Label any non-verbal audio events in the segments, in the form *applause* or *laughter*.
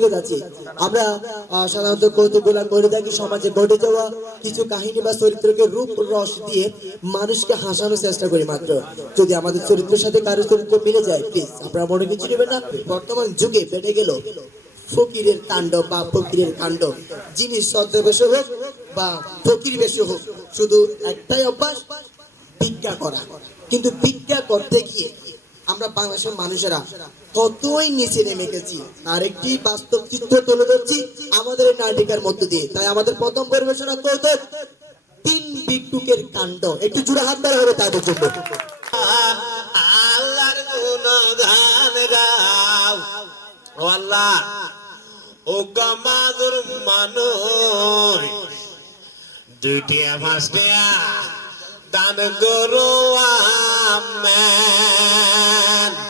থেকে যাচ্ছি। আমরা সাধারণত কৌতুকগুলা করে থাকি, সমাজে ঘটে যাওয়া কিছু কাহিনী বা চরিত্রকে রূপ, রস দিয়ে মানুষকে হাসানোর চেষ্টা করি মাত্র। যদি আমাদের চরিত্রের সাথে কারও চরিত্র মিলে যায় প্লিজ আপনারা মনে কিছু নেবেন না? বর্তমান যুগে বেড়ে গেল ফকিরের কাণ্ড বা ফকিরের কাণ্ড। যিনি ছদ্মবেশ হোক বা ফকির বেশ হোক, শুধু একটাই অভ্যাস, ভিক্ষা করা। কিন্তু ভিক্ষা করতে গিয়ে আমরা বাংলাদেশের মানুষেরা কতই নিচে নেমে গেছি। আর একটি বাস্তব চিত্র তুলে ধরছি আমাদের নাটিকার মধ্য দিয়ে। তাই আমাদের প্রথম পরিবেশনা করতে তিন বিটুকের কাণ্ড। একটু জুড়ে হাত ধরা হবে তাদের জন্য। দান করো, আমেন।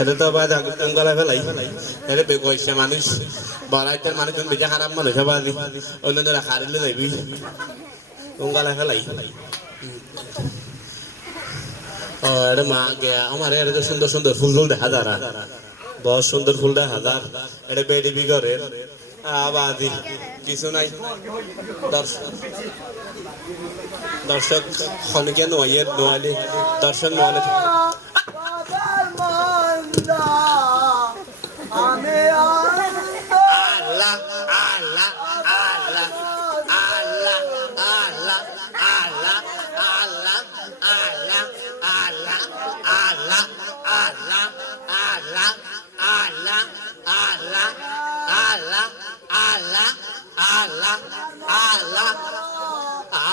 এটা তো বাদ আগে গলা ফেলাই এটা বেগয়সে মানুষ বড়াইতের মানুষ বেজা খারাপ মানুষ আবার অন্য হারিলে যাইবি ফেলাই ও এটা মা গিয়া আমার এটা তো সুন্দর সুন্দর ফুল ফুল দেখা যারা বহুত সুন্দর ফুল দেখা এটা বেডি বিগরের আবাদি কিছু নাই দর্শক দর্শক খনকে নোয়াইয়ের নোয়ালি দর্শক নোয়ালে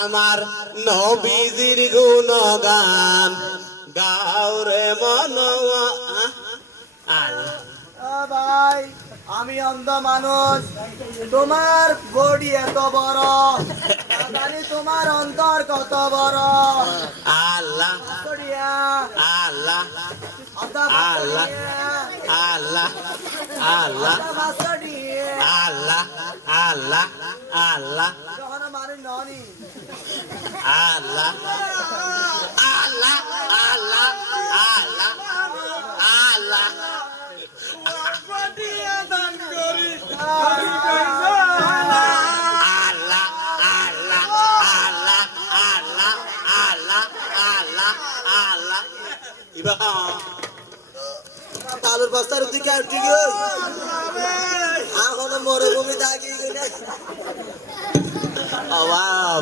আমার নবীজির গুণগান। গাওরে মনোয়া। আল্লাহ। ভাই আমি অন্ধ মানুষ। তোমার বডি এত বড়। জানি তোমার অন্তর কত বড়। আল্লাহ। আল্লাহ। আল্লাহ। আল্লাহ। আল্লাহ। আল্লাহ। আল্লাহ। আল্লাহ। আল্লাহ আল্লাহ আল্লাহ আল্লাহ আল্লাহ আল্লাহ আলুর বস্তার দিকে আর ঠিক এখন মরুভূমি দাগিয়ে অভাব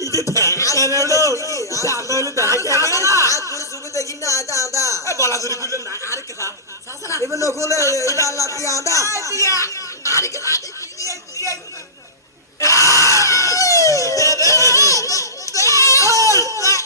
ఇది తేగలేడు అందరూ తేగలేడు ఆదా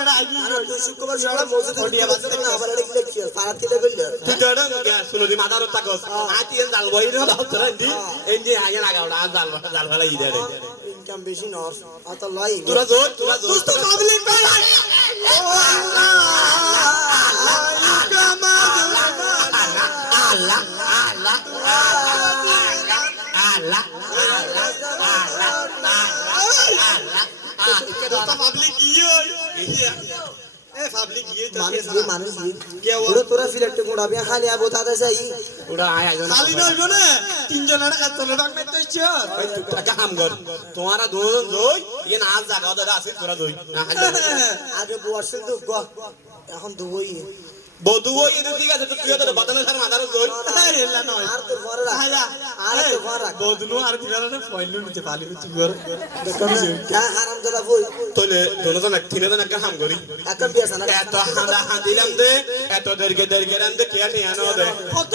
না আইবি তুই শুক্রবার শুক্রবার মসজিদে ওডিয়া বাজতে না আবার এটা কি লিখছিস সারাত কিলে কইল তুই দড় শুনো দি মাদার তাকস আতি এন জাল বই না দাও তোরা দি এই যে আইয়া লাগা ওটা জাল জাল ফেলা ইদে রে ইনকাম বেশি নর অত লাই তোরা জোর তোরা মানুষ দিয়ে মানুষ দিয়ে? ওরা তোরা ফিলেটে গোড়াবি খালি আবো তাতে যাই ওরা আয় আয় খালি নইব না। তিনজনের এত ডাক মেতে ইচ্ছে টাকা কাম কর। তোমারা দুজন জই ইয়ে না জায়গা দাদা আছে তোরা জই *laughs* আগে বর্ষের তো এখন দুবই বধু ওই ঠিক আছে তুই সার নয় আর তোর রাখ আর রাখ আর নিতে পালি তুই হারাম বই। তোলে এক এক এত হাঁদা হাঁদিলাম দে এত রাম দে কে দে। কত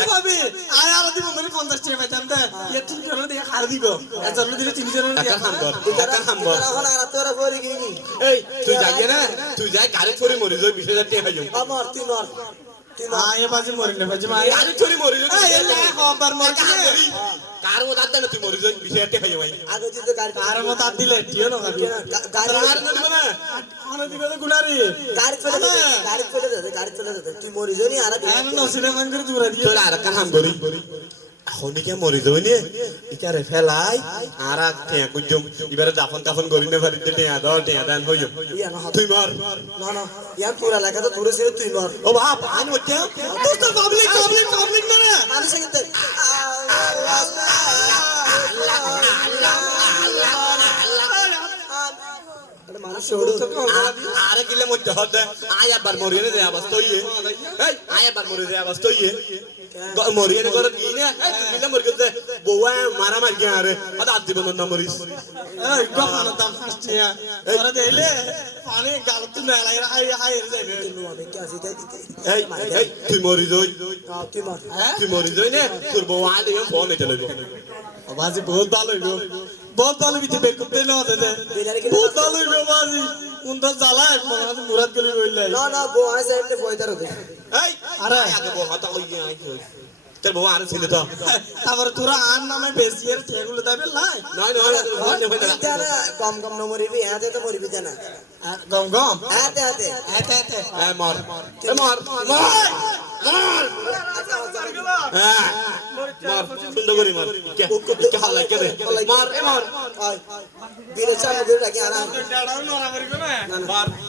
আর দিব মানে 50 টাকা পাইতাম দে। এ তিনজন দিয়ে খার দিব। এজন দিলে তিনজন এক দিয়ে কাম কর এক কাম কর। এখন আর তোরা বই গিনি এই তুই যাইয়ে না? তুই যাই গাড়ি ছড়ি মরি যাই বিশ হাজার টাকা আমার তুই বাজি মরি না বাজি মাই গাড়ি ছড়ি মরি এলা খবর মরি তুই মরি গাড়ি আর মরি কাম করি। হনিকে মরি যাবে নে ইকারে ফেলাই আর টিয়া কুজম এবারে দাফন কাফন করি না পারি টিয়া দাও টিয়া দান হইম তুই মার না না ইয়ার তোরা তো দূরে ছিল তুই নর ও বাপ আইন হচ্ছে তোর তো পাবলিক পাবলিক পাবলিক না মানুষ কিন্তু মানুষ আরে কিলে মধ্যে হতে। আয় আবার মরিয়ে দে আবাস তৈয়ে এই আয় আবার মরিয়ে দে আবাস তৈয়ে মরিয়ে নে করে কি না। কিলে মরি করতে বউয়া মারা মার গিয়া আরে আদা আদি বন্ধন না মরিস। এই গফানো দাম ফাস্টিয়া ওরা দেইলে পানি গাল তুই না লাই হাই হাই যাইবে। এই এই তুই মরি যাই তুই নর তুই মরি যাই নে। তোর বউ আয় দিয়ে ফোন এতে লইব বাজি বহুত ভালো বহুত ভালো বিতে বের করতে না দে। বহুত ভালো হইল বাজি এক জ্বালা মনে হয় মুরাদ গলি রইলাই না না বো আছে একটা ফয়দার হতে এই আরে। আগে বো হাতা লই আই তোর বউ আর ছিল তো তারপরে তোরা আর নামে বেশি এর ঠেগুলো দেবে নয় নয় কম কম ন মরিবি হাতে তো মরিবি জানা গম গম হাতে হাতে এতে এতে এ মর এ মর মর মর হ্যাঁ মর সুন্দর করে মর কে কে হাল লাগে রে মর এ মর বীরে চাপ ধরে রাখি আনা ডাড়াও না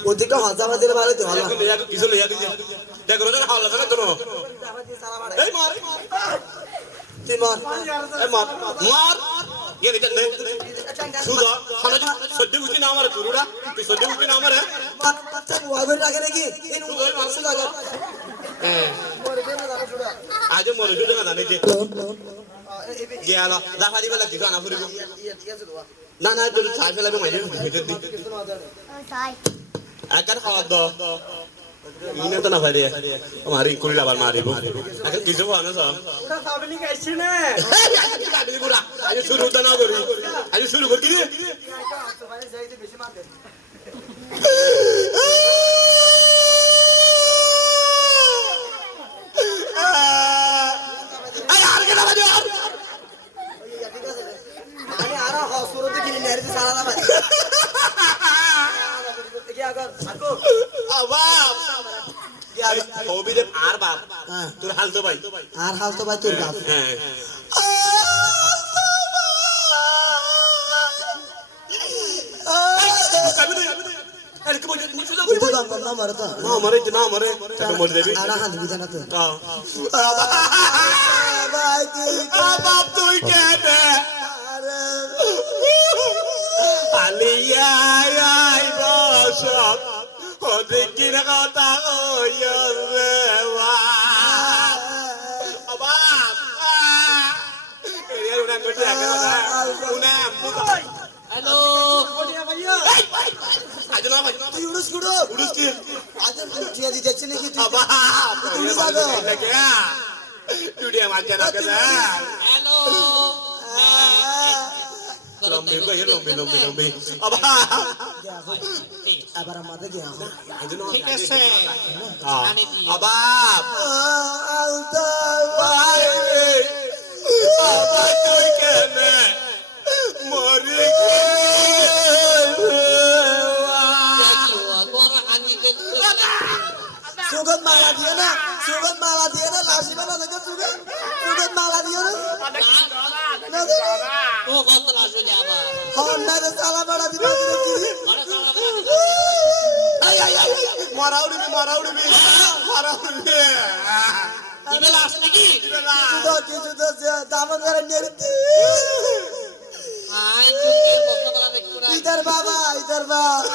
ওদিকে হজাবা দিলে ভালো তো হলা কিছু লইয়া দেখ রোজ হাল লাগে তো এই মর। তুই মর। এ মর। মর। নে না। তুই না আমার তুই ওয়াবের রাখে নাকি এই সুদা মার। সুদা গো হ্যাঁ। আজ মর জুড়ে না জানি যে। গেল দাফা দিবে লাগি গানা ফুরিব না না তোর ছাই ফেলাবে মাঝে ভিতর দি আকার খাওয়া দাও ইনে তো না পারে আমার ইকুলি আবার মারিব আকার কিছু ভালো সব ওটা পাবলিক আইছে না কাবিলি গুড়া আজ শুরু তো না করি আজ শুরু করি রে আই আর কেন বাজে আর আমি আর হসুরতে কিনে নেরে সারা না ভাই কি আগর আকো বাপ হবি রে আর বাপ। হ্যাঁ। তোর হাল তো ভাই। আর হাল তো ভাই তোর বাপ। হ্যাঁ। তো গান না মারো তো না মরে না মরে তাকে মরে দেবি আর হাত দিবি জানা তো হ্যাঁ ভাই তুই বাপ তুই কেনে আরে আলিয়া আই বসব ওদিকির কথা কইবে বা বাপ এরিয়ার উনা করতে আগে কথা উনা মুতা হ্যালো আজ না ভাই তুই উড়ুস কুড়ো উড়ুস কি আজ টিয়া দিতে যাচ্ছিলি কি তুই বাপ তুমি যাগো। লাগে টুডিয়া মাঝে না কেন হ্যালো লম্বি কই লম্বি লম্বি লম্বি আবা এবার আমাদের ঠিক আছে আবা আলতা ভাই রে আবা তুই কেন মরি সুগত মালা দিয়ে না সুগত মালা দিয়ে না লাসিবে না দেখো সুগত সুগত মালা দিয়ে না? না দে হন্ডা রে সালা বড়া দিবা কি আই আই আই। মারা উড়বি মারা উড়বি। মারা উড়বি। তো কিছু তো দামন করে নেড়তে ইধর বাবা ইধর বাবা।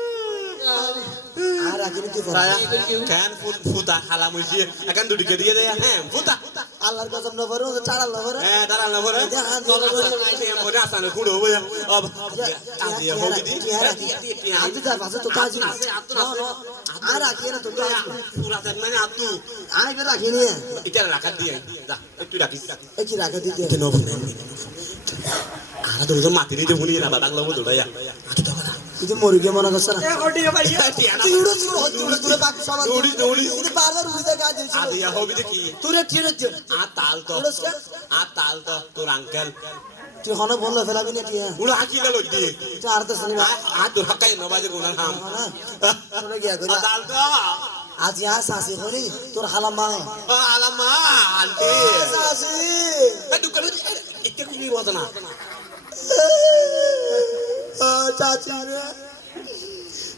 আর কি eh আল্লাহর কসম না eh di আজ যা পাশে তো তাজি আর আগে না তো suratan mana atu আই বে রাখি নিয়ে itu ada rakat dia dah itu dah kisah এ কি রাখা দিতে itu nopo nanti ada tuh tuh mati dia muni lah batang lo কিন্তু মুরগি মনে করছে না বারবার উড়িতে কাজ তোর ঠিক হচ্ছে তুই হন বলল না টিয়া উড়া হাকিলে লই তো শুনি আ তো হাকাই ন বাজে গুনার হাম তোরে গিয়া কই দাল তো আজ ইয়া সাসি হরি তোর হালা মা হালা মা আন্টি সাসি এ এতে কি ও চাচি রে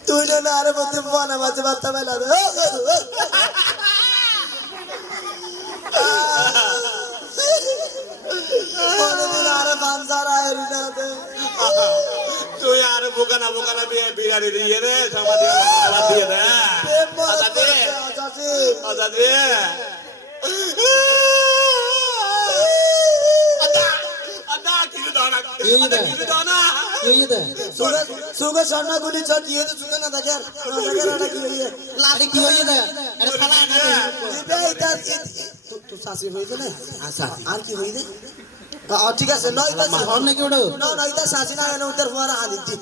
তুই না আরে মধ্যে বনা মাঝে বার্তা বেলা দে অনেকদিন আরে বানসার আয়ের না দে tuh ya ada bukan bukan biar biar di dia deh sama dia sama dia deh deh ada ada gitu dona ada gitu dona Sugata Sugata সন্না গুলি চট ইয়ে তো সুগত না দেখেন না দেখেন এটা কি হইয়ে লাঠি কি হইয়ে দে দিবে এটা তো তো শাসি হইছে না? আচ্ছা। আর কি হইছে আ ঠিক আছে নয় এটা হন নাকি ওটা? না না এটা শাসি না এনে উত্তর ফুয়ারা হানি দি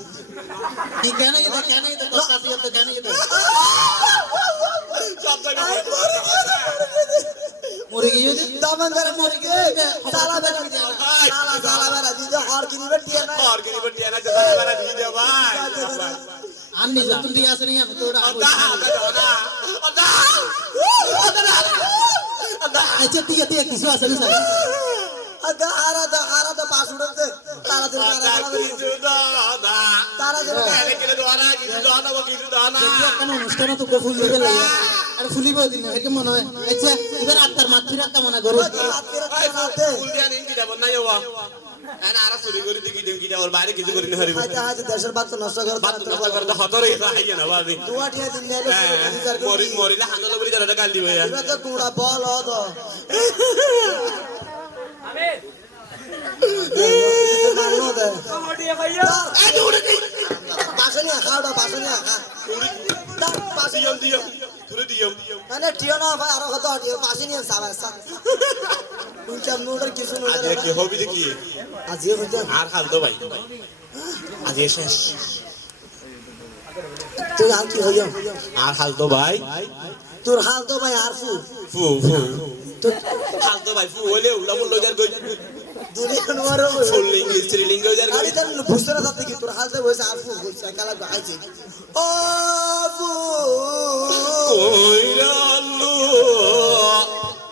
দামান বেরা মরি গে সালা বেরা সালা সালা বেরা দিতে গিনি বটিয়া না আছে কিছু আসেনি স্যার আদা আর আদা আর আদা পাস উড়তে তারা দিন তারা কিছু দাদা তারা দিন কালে কিলে দোরা কিছু লাগে। আর ফুলিব দিন সেইটো মনে হয়। আচ্ছা এবার আত্মার মাতৃ রাখা মনে করো ফুল দিয়া নিন কি আর সুরি করি দিকি দিন কি যাওয়ার বাইরে কিছু করি না হরিব হাজা হাজা দেশের বাত নষ্ট করে বাত নষ্ট করতে হতরে আইয়া না বাদি দুয়াটিয়া দিন নেলে মরি মরিলে হাঙ্গল বলি যারা গাল দিবে এবার তো কুড়া বল অদ মানো দে বাসনি খাওড়া খা তার বাসনি দিয়ম দিও। মানে টিও না ভাই আরও কত টিও নিয়ে সাবার সা উল্টা নোডার কিছু আজ নোডার কি হবি দেখি আজ এ হইতে আর হাল তো ভাই। আজ শেষ। তুই আর কি হইও? আর হাল তো ভাই? তোর হাল তো ভাই আর ফু। ফু ফু। তোর ভাই ফু হইলে উলা গই দুনিয়া নোয়ারো ফুল লিঙ্গ স্ত্রী লিঙ্গ যার আরে তার বুঝতে না কি তোর হাল তো আর ফু বলছে কালা গাইছে ও ফু কইরালো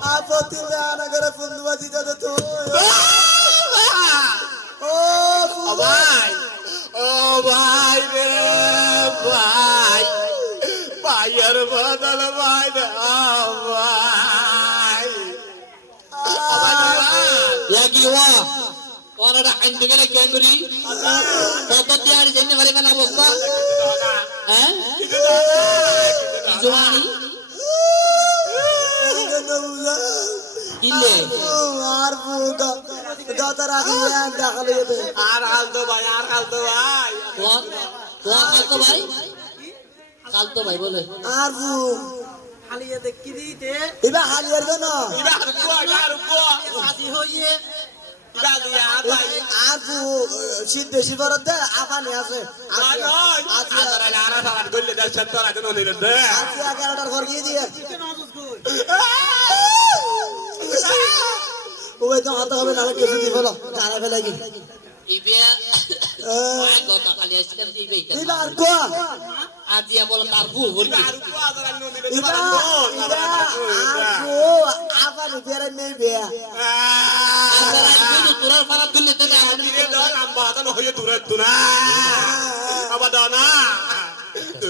আপত্তি না করে ফুন্দু বাজি দাদা তো ও ভাই ও ভাই রে ভাই ভাইয়ের বদল ভাই রে ভাই বেটা আইন গেলে কেন করি? কত টিয়ার জেনে পারি না অবস্থা হ্যাঁ? জোয়ানি কিলে আর দাদা রাখি দেখালে যেতে আর হাল ভাই আর হাল ভাই। তোমার তোমার কালতো ভাই? কালতো ভাই বলে। আর বু খালিয়ে দেখি দিতে? এবার হালিয়ার কেন ইবা আর কো আর কো সাথী হইয়ে ইবা দিয়া ভাই আর বু শীত বেশি বরতে আফানি আছে। ওই তো হাতে হবে নাহলে কিছু দিব কারা ফেলে কি ইবে আই খালি আসলাম দিবে এবার কো আজি বল তার ভুল কো আফানি ফেরে মেয়ে বিয়া আসার আইবে তোর পারা দিলে তো Dire do lamba ta no hoye turet tu na. Apa do na? Tu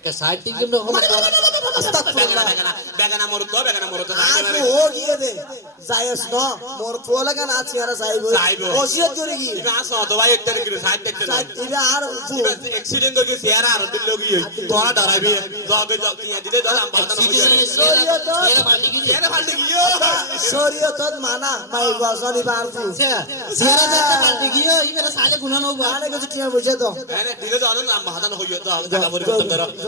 একটা থেকে কিন্তু হলো Begana begana begana morut do begana morut do. আর কো ও গিয়ে দে যাইস ন মোর ফোলা গান আছে আর যাইব যাইবো। ওসিয়ত করে কি Iba aso to ba ekter kiru side ekter. এবার আর বু Accident ko ki siara ar dil logi. Tora darai bi. Jog jog ki dire do lamba ta no hoye. শরীয়ত এরা বাড়ি গিয়ে Siara faldi giyo. শরীয়ত মানা মাই গজনি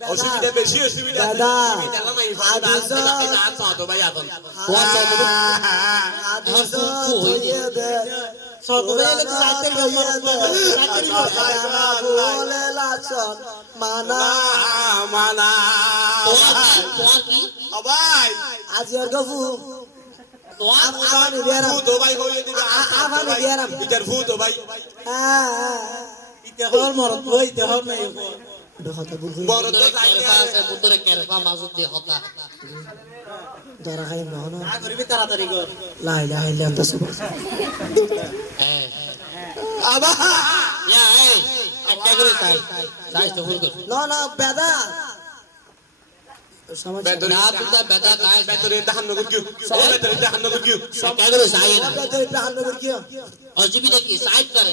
অসুবিধা বেশি অসুবিধা দাদা, মানা মানা আজি গফু মরত বই ইতিহাস নাই কথা ভুল বড় তো বুতরে চাইতে কেরফা আছে বুতরে কেরফা মাজুত দিয়ে হতা। ধরা খাই না না না করিবি তাড়াতাড়ি কর। লাই লাই লাই আন্তা সুবা আবা। এই একটা করে সাই সাই তো ভুল কর না না বেদা। সমাজ বেতরি না তুই বেটা কাই বেতরি দাহান নগর কিউ বেতরি দাহান নগর কিউ একটা করে সাই না? বেদা এটা হান্ন করে কি অসুবিধা কি? সাইড করে।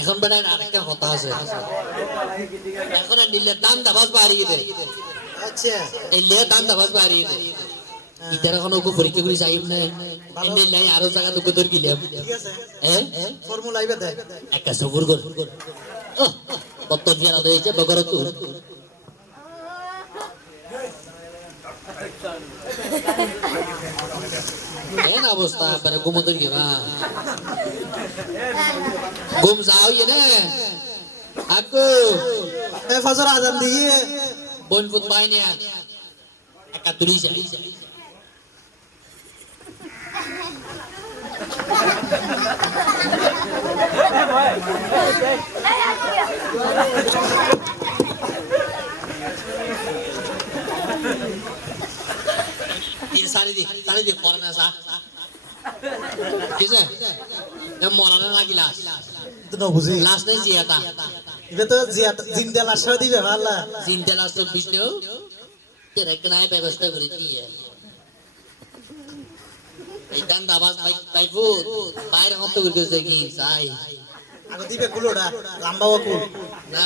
এখন বেড়া আরেকটা কথা আছে। এখন নিলে দাম দাবাস বাড়িয়ে দেয় আচ্ছা। এই লিয়ে দাম দাবাস বাড়িয়ে দেয় ইতার এখন ওকে পরীক্ষা করে যাইব না এনে লাই আরও জায়গা তোকে তোর গিলাম হ্যাঁ ফর্মুলা আইবে দে। একটা সবুর কর কত ফিয়ারা দিয়েছে বগর অবস্থা মানে ঘুমোতে কি না ঘুম যাও ইয়ে না আকু এ ফজর আজান দিয়ে বোন ফুট বাইনে একা তুলি যাই ये सारी दी सारी दी फौरन ऐसा किसे ये मौलाना ना की लाश তো বুঝি लाश नहीं जिया था ইবে তো জিন্দা লাশ দিবে ভাল্লা जिंदा लाश तो पिछले हो तेरे कनाए व्यवस्था करी थी है এই গান দাবাস তাই তাই ফুট বাইরে হতে করতে কি সাই আগে দিবে কুলোটা লম্বা ও কুল না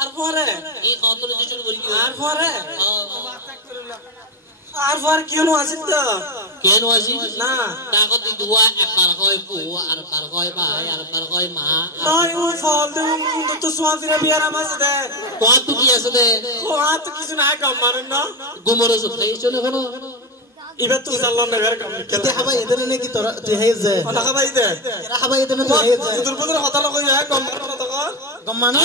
আর পরে? এই কতল যে শুরু করি আর পরে? আর পরে কেন আসিদ তো? কেন আসি না। কাগজ দি দুয়া একবার কয় পু আর বার কয় ভাই আর বার কয় মা নয় ও ফল দে মুন্দ তো সোয়াজিরা বিয়ার আমাস দে। কোয়া কি আছে দে? ও আর তো কিছু নাই কম মানুন না। গুমর সুত্রে চলে কোনো ইবে তো জানলাম না বের কম তে হাবা এদের নাকি তোরা তুই হেই যে কথা খাবাই দে এরা হাবা এদের তুই হেই যে দুদুর কথা লগ যায় কম কর গম মানু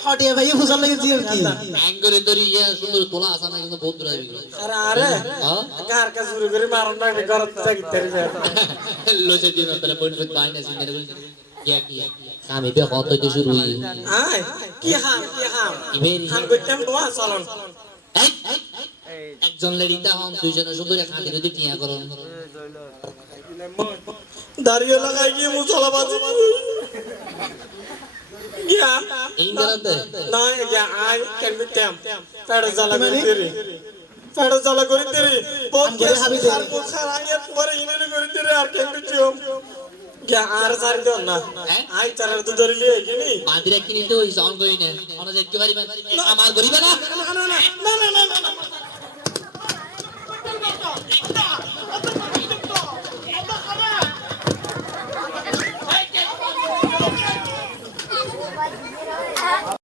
হটিয়া ভাই হুজার লাগি জিও কি? অ্যাঙ্গরে ধরি ইয়া সুন্দর তোলা আসা না কিন্তু বহুত দূর আরে আরে। হ্যাঁ কার কা শুরু করে মারন না ঘর থেকে তেরি যায় দিন তাহলে পয়েন্ট ফিট বাইনা সিনের ইয়া কি? কামে বে কত তো শুরু হই। আয় কি হাম কি হাম ইবেরি হাম কইতাম দোয়া চলন। একজন লেডিটা হম দুইজনে সুন্দর টিয়া করুন। দাঁড়িয়ে লাগাই গিয়ে মুসলা বাজি? গিয়া এই বেড়াতে না গিয়া আই কেন কইতাম পেড় জ্বালা করে তেরি পেড় জ্বালা করে তেরি বহুত করে হাবি দে। আর মুখ খারাইয়া পরে ইনে করে তেরি আর কেন কইতাম গিয়া আর সার দিও না আই চারার তো ধরে লিয়ে গিনি বাদিরা কিনি তো জন করি না অন দেখতে পারি আমার গরিবা না না না না না না